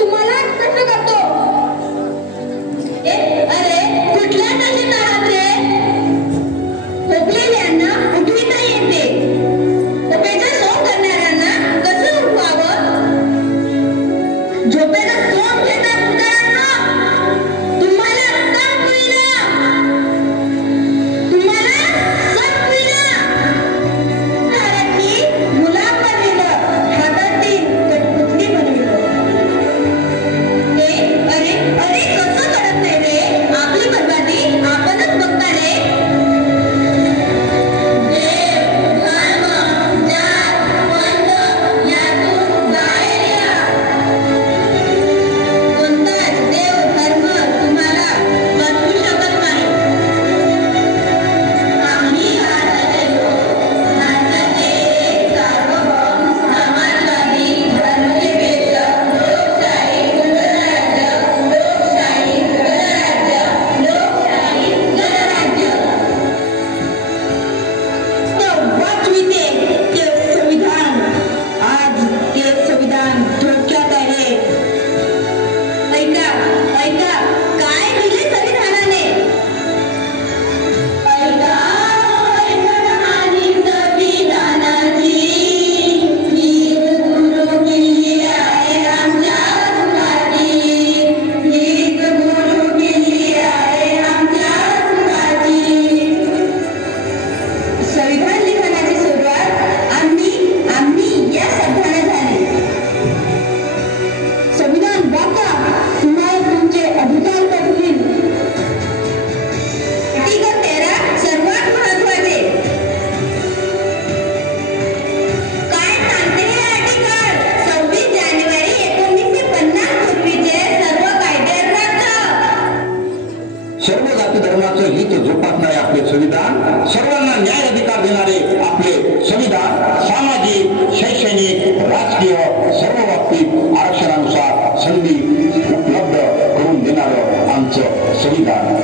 तुम्हालाच प्रश्न करतो. अरे कुठल्या नशेत आहात रे? झोपलेल्यांना उठविता येते, झोपेचं सोंग करणाऱ्यांना कसं उठवावं? झोपेचं सोंग घेता मुलांना तुम्हाला काम होईना, तुम्हाला सत होईना. कारण की मुलांमधील हातातील कठपुतली बनविलं. अरे अरे कसं कळत नाही रे? आपली बर्बादी आपणच बघता रे. देव, धर्म, जात, पंथ यातून बाहेर या. कोणताच देव धर्म तुम्हाला बदलू शकत नाही. आम्ही भारताचे लोक, भारताचे सार्वभौम समाजवादी धर्मनिरपेक्ष लोकशाही गणराज्य, लोकशाही गणराज्य, लोकशाही गणराज्य. वाचविते ते संविधान. आज ते संविधान धोक्यात आहे. ऐका ऐका काय दिले संविधानाने. ऐका आणि संविधानाची हीच गुरु किल्ली आहे आमच्या सुखाची. हीच गुरु किल्ली आहे आमच्या सुखाची. संविधान लिखाणाची सुरुवात आम्ही या शब्दाने झाली. संविधान वाचा, तुम्हाला तुमचे अधिकार कळतील. आर्टिकल 13 सर्वात महत्वाचे. काय सांगते हे आर्टिकल? 26 जानेवारी 1950 पूर्वीचे सर्व कायदे रद्द. सर्व जाती धर्माचं हित जोपासणारे आपले संविधान, सर्वांना न्याय अधिकार देणारे आपले संविधान, सामाजिक, शैक्षणिक, राजकीय सर्व बाबतीत आरक्षणानुसार संधी उपलब्ध करून देणारं आमचं संविधान.